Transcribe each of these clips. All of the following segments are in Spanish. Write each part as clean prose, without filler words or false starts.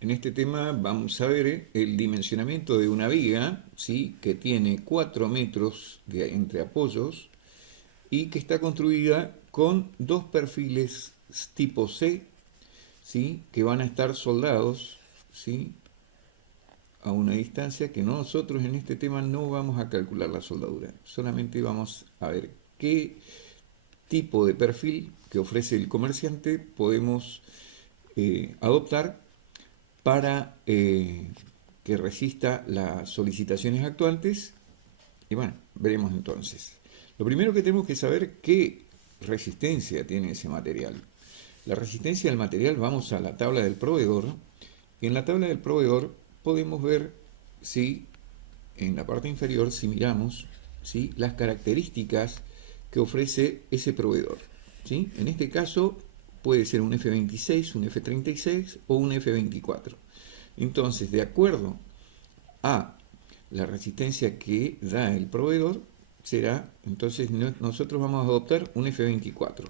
En este tema vamos a ver el dimensionamiento de una viga, ¿sí? Que tiene 4 metros entre apoyos y que está construida con dos perfiles tipo C, ¿sí? Que van a estar soldados, ¿sí? A una distancia que nosotros en este tema no vamos a calcular la soldadura, solamente vamos a ver qué tipo de perfil que ofrece el comerciante podemos adoptar para que resista las solicitaciones actuantes. Y bueno, veremos entonces. Lo primero que tenemos que saber qué resistencia tiene ese material. La resistencia del material, vamos a la tabla del proveedor, y en la tabla del proveedor podemos ver si en la parte inferior, si miramos, ¿sí? Las características que ofrece ese proveedor, ¿sí? En este caso puede ser un F26, un F36 o un F24. Entonces, de acuerdo a la resistencia que da el proveedor, será, entonces nosotros vamos a adoptar un F24,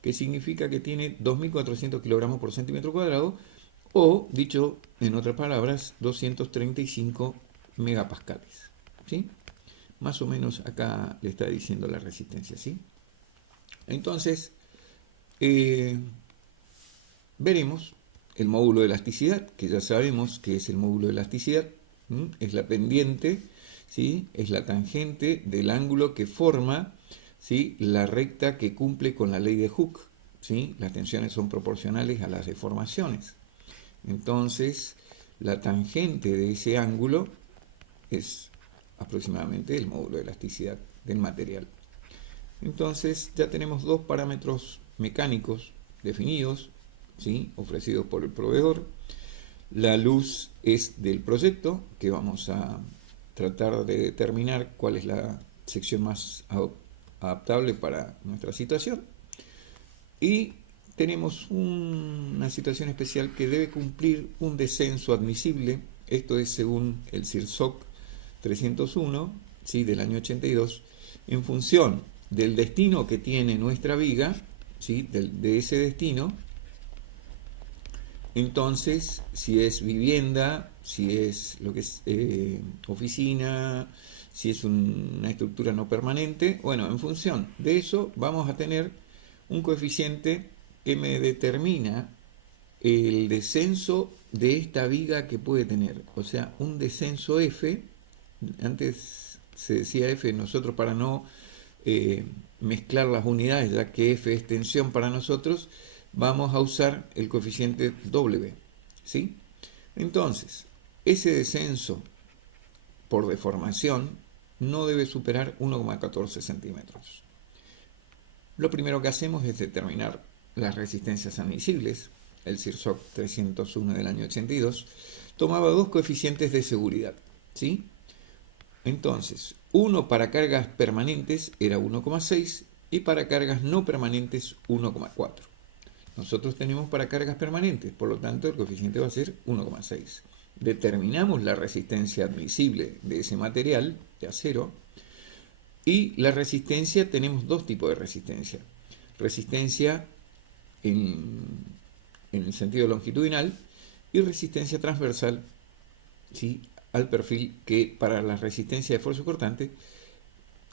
que significa que tiene 2.400 kilogramos por centímetro cuadrado, o, dicho en otras palabras, 235 megapascales, ¿sí? Más o menos acá le está diciendo la resistencia, ¿sí? Entonces, veremos el módulo de elasticidad, que ya sabemos que es el módulo de elasticidad, es la pendiente, ¿sí? Es la tangente del ángulo que forma, ¿sí? La recta que cumple con la ley de Hooke, ¿sí? Las tensiones son proporcionales a las deformaciones. Entonces, la tangente de ese ángulo es aproximadamente el módulo de elasticidad del material. Entonces, ya tenemos dos parámetros mecánicos definidos, ¿sí? Ofrecidos por el proveedor. La luz es del proyecto, que vamos a tratar de determinar cuál es la sección más adaptable para nuestra situación. Y tenemos una situación especial que debe cumplir un descenso admisible. Esto es según el CIRSOC 301, ¿sí? Del año 82, en función del destino que tiene nuestra viga, ¿sí? De ese destino. Entonces, si es vivienda, si es lo que es oficina, si es una estructura no permanente, bueno, en función de eso vamos a tener un coeficiente que me determina el descenso de esta viga que puede tener, o sea, un descenso F. Antes se decía F, nosotros para no mezclar las unidades, ya que F es tensión para nosotros, vamos a usar el coeficiente W, ¿sí? Entonces, ese descenso por deformación no debe superar 1,14 centímetros. Lo primero que hacemos es determinar las resistencias admisibles. El CIRSOC 301 del año 82 tomaba dos coeficientes de seguridad, ¿sí? Entonces, uno para cargas permanentes era 1,6 y para cargas no permanentes 1,4. Nosotros tenemos para cargas permanentes, por lo tanto el coeficiente va a ser 1,6. Determinamos la resistencia admisible de ese material de acero, y la resistencia, tenemos dos tipos de resistencia. Resistencia en el sentido longitudinal y resistencia transversal, ¿sí? Al perfil, que para la resistencia de esfuerzo cortante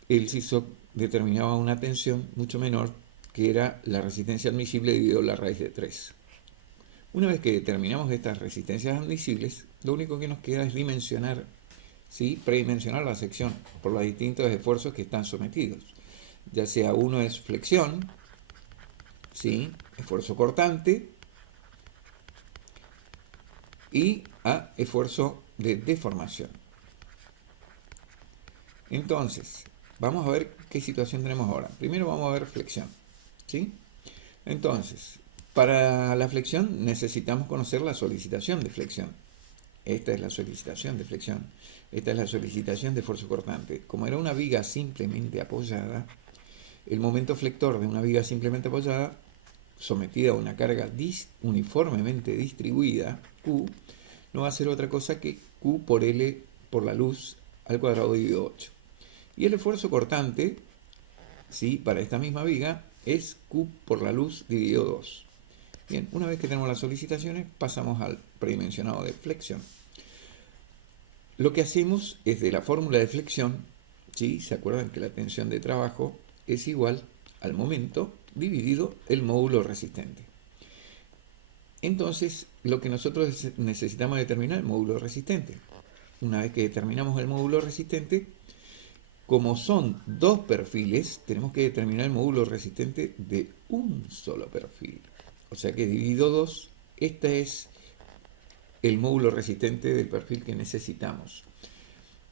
el CIRSOC determinaba una tensión mucho menor, que era la resistencia admisible dividido la raíz de 3. Una vez que determinamos estas resistencias admisibles, lo único que nos queda es dimensionar, ¿sí? Predimensionar la sección por los distintos esfuerzos que están sometidos, ya sea uno es flexión, ¿sí? Esfuerzo cortante, y a esfuerzo de deformación. Entonces, vamos a ver qué situación tenemos ahora. Primero vamos a ver flexión, ¿sí? Entonces, para la flexión necesitamos conocer la solicitación de flexión. Esta es la solicitación de flexión. Esta es la solicitación de esfuerzo cortante. Como era una viga simplemente apoyada, el momento flector de una viga simplemente apoyada, sometida a una carga uniformemente distribuida, Q, no va a ser otra cosa que Q por L por la luz al cuadrado dividido 8. Y el esfuerzo cortante, ¿sí? Para esta misma viga es Q por la luz dividido 2. Bien, una vez que tenemos las solicitaciones, pasamos al predimensionado de flexión. Lo que hacemos es de la fórmula de flexión, ¿sí? ¿Se acuerdan que la tensión de trabajo es igual al momento dividido el módulo resistente? Entonces, lo que nosotros necesitamos determinar es el módulo resistente. Una vez que determinamos el módulo resistente, como son dos perfiles, tenemos que determinar el módulo resistente de un solo perfil. O sea que dividido 2, este es el módulo resistente del perfil que necesitamos.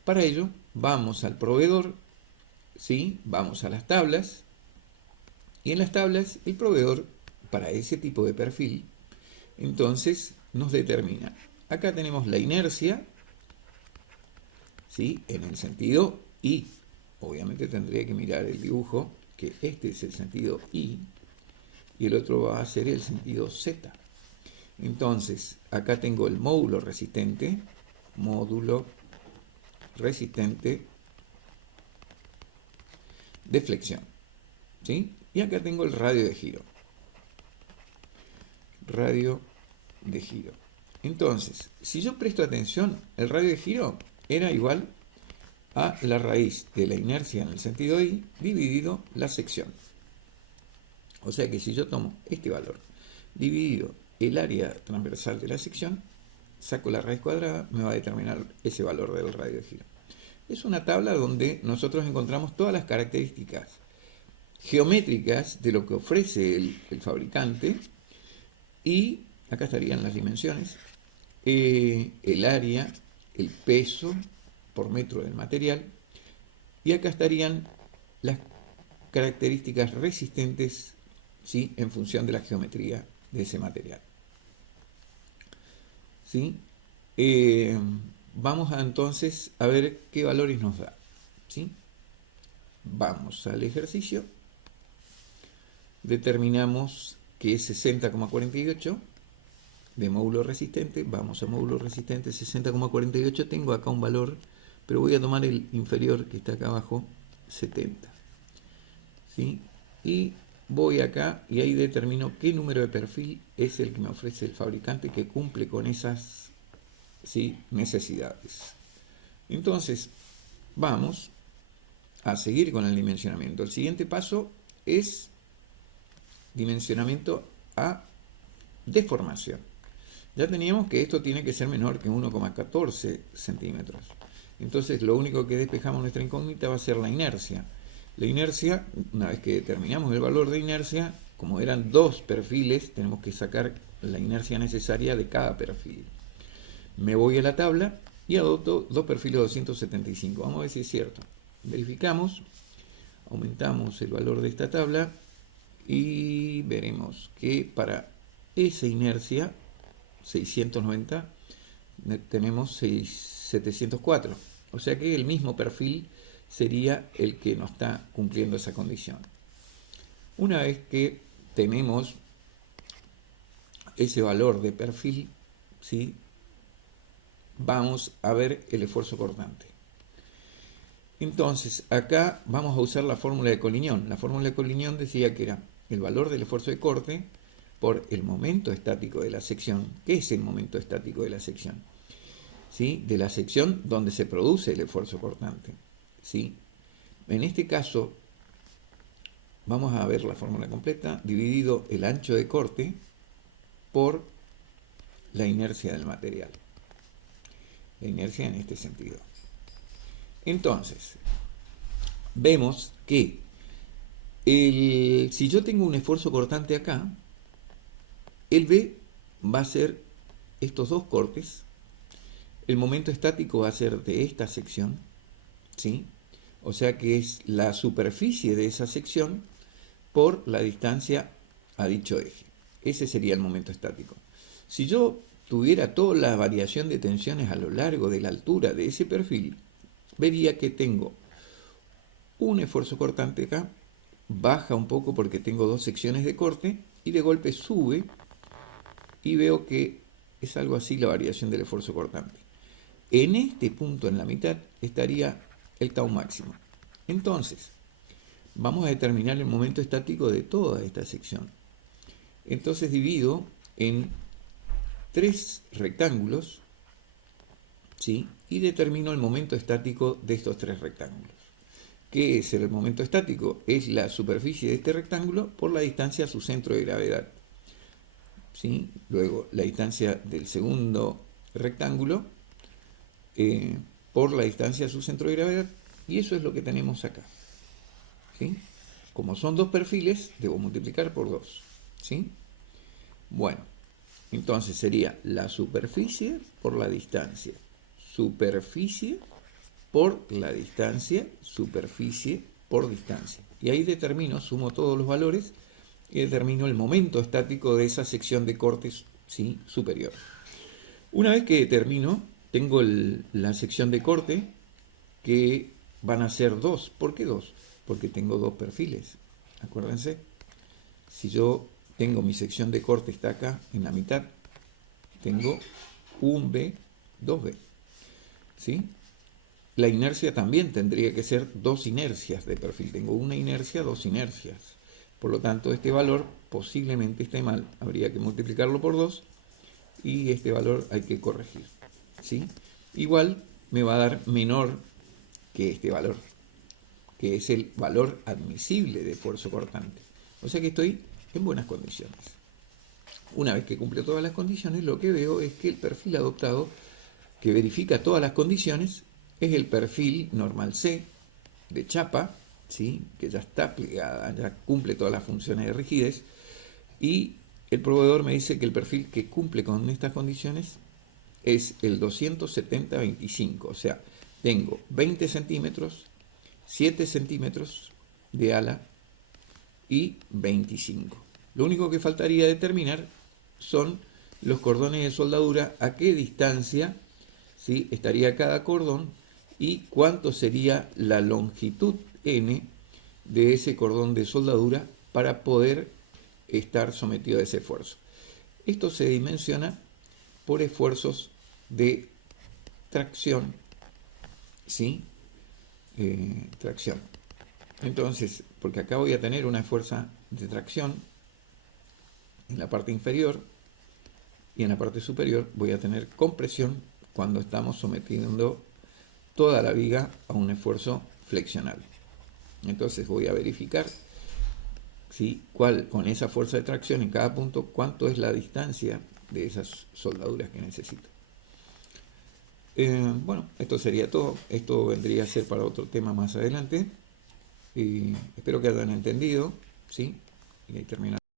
Para ello, vamos al proveedor, ¿sí? Vamos a las tablas, y en las tablas el proveedor, para ese tipo de perfil, entonces nos determina. Acá tenemos la inercia, ¿sí? En el sentido I. Obviamente tendría que mirar el dibujo, que este es el sentido I, y el otro va a ser el sentido Z. Entonces, acá tengo el módulo resistente de flexión, ¿sí? Y acá tengo el radio de giro. Entonces, si yo presto atención, el radio de giro era igual a la raíz de la inercia en el sentido I dividido la sección. O sea que si yo tomo este valor dividido el área transversal de la sección, saco la raíz cuadrada, me va a determinar ese valor del radio de giro. Es una tabla donde nosotros encontramos todas las características geométricas de lo que ofrece el fabricante, y acá estarían las dimensiones, el área, el peso por metro del material, y acá estarían las características resistentes, ¿sí? En función de la geometría de ese material, ¿sí? Vamos entonces a ver qué valores nos da, ¿sí? Vamos al ejercicio, determinamos que es 60,48 de módulo resistente, vamos a módulo resistente 60,48, tengo acá un valor, pero voy a tomar el inferior que está acá abajo, 70, ¿sí? Y voy acá y ahí determino qué número de perfil es el que me ofrece el fabricante que cumple con esas, ¿sí? Necesidades. Entonces, vamos a seguir con el dimensionamiento. El siguiente paso es dimensionamiento a deformación. Ya teníamos que esto tiene que ser menor que 1,14 centímetros. Entonces lo único que despejamos nuestra incógnita va a ser la inercia. La inercia, una vez que determinamos el valor de inercia, como eran dos perfiles, tenemos que sacar la inercia necesaria de cada perfil. Me voy a la tabla y adopto dos perfiles de 275. Vamos a ver si es cierto. Verificamos, aumentamos el valor de esta tabla y veremos que para esa inercia 690 tenemos 704, o sea que el mismo perfil sería el que nos está cumpliendo esa condición. Una vez que tenemos ese valor de perfil, ¿sí? Vamos a ver el esfuerzo cortante. Entonces, acá vamos a usar la fórmula de Collignon. La fórmula de Collignon decía que era el valor del esfuerzo de corte por el momento estático de la sección. ¿Qué es el momento estático de la sección? ¿Sí? De la sección donde se produce el esfuerzo cortante, ¿sí? En este caso, vamos a ver la fórmula completa, dividido el ancho de corte por la inercia del material. La inercia en este sentido. Entonces, vemos que si yo tengo un esfuerzo cortante acá, el B va a ser estos dos cortes, el momento estático va a ser de esta sección, ¿sí? O sea que es la superficie de esa sección por la distancia a dicho eje. Ese sería el momento estático. Si yo tuviera toda la variación de tensiones a lo largo de la altura de ese perfil, vería que tengo un esfuerzo cortante acá, baja un poco porque tengo dos secciones de corte y de golpe sube y veo que es algo así la variación del esfuerzo cortante. En este punto, en la mitad, estaría el tau máximo. Entonces, vamos a determinar el momento estático de toda esta sección. Entonces divido en 3 rectángulos, ¿sí? Y determino el momento estático de estos 3 rectángulos. ¿Qué es el momento estático? Es la superficie de este rectángulo por la distancia a su centro de gravedad, ¿sí? Luego la distancia del segundo rectángulo por la distancia a su centro de gravedad, y eso es lo que tenemos acá, ¿sí? Como son 2 perfiles, debo multiplicar por 2, ¿sí? Bueno, entonces sería la superficie por la distancia, superficie por la distancia, superficie por distancia. Y ahí determino, sumo todos los valores y determino el momento estático de esa sección de cortes, ¿sí? Superior. Una vez que determino, tengo la sección de corte, que van a ser 2. ¿Por qué 2? Porque tengo 2 perfiles. Acuérdense, si yo tengo mi sección de corte, está acá en la mitad, tengo un B, 2B, ¿sí? La inercia también tendría que ser 2 inercias de perfil. Tengo una inercia, 2 inercias. Por lo tanto, este valor posiblemente esté mal. Habría que multiplicarlo por 2 y este valor hay que corregir, ¿sí? Igual me va a dar menor que este valor, que es el valor admisible de esfuerzo cortante. O sea que estoy en buenas condiciones. Una vez que cumple todas las condiciones, lo que veo es que el perfil adoptado, que verifica todas las condiciones, es el perfil normal C de chapa, ¿sí? Que ya está plegada, ya cumple todas las funciones de rigidez, y el proveedor me dice que el perfil que cumple con estas condiciones es el 270-25, o sea, tengo 20 centímetros, 7 centímetros de ala y 25. Lo único que faltaría determinar son los cordones de soldadura, a qué distancia, ¿sí? Estaría cada cordón y cuánto sería la longitud N de ese cordón de soldadura para poder estar sometido a ese esfuerzo. Esto se dimensiona por esfuerzos de tracción, ¿sí? Tracción. Entonces, porque acá voy a tener una fuerza de tracción en la parte inferior y en la parte superior voy a tener compresión cuando estamos sometiendo toda la viga a un esfuerzo flexional. Entonces voy a verificar, ¿sí? Con esa fuerza de tracción en cada punto, cuánto es la distancia de esas soldaduras que necesito. Bueno, esto sería todo. Esto vendría a ser para otro tema más adelante. Espero que hayan entendido, ¿sí? Y ahí terminamos.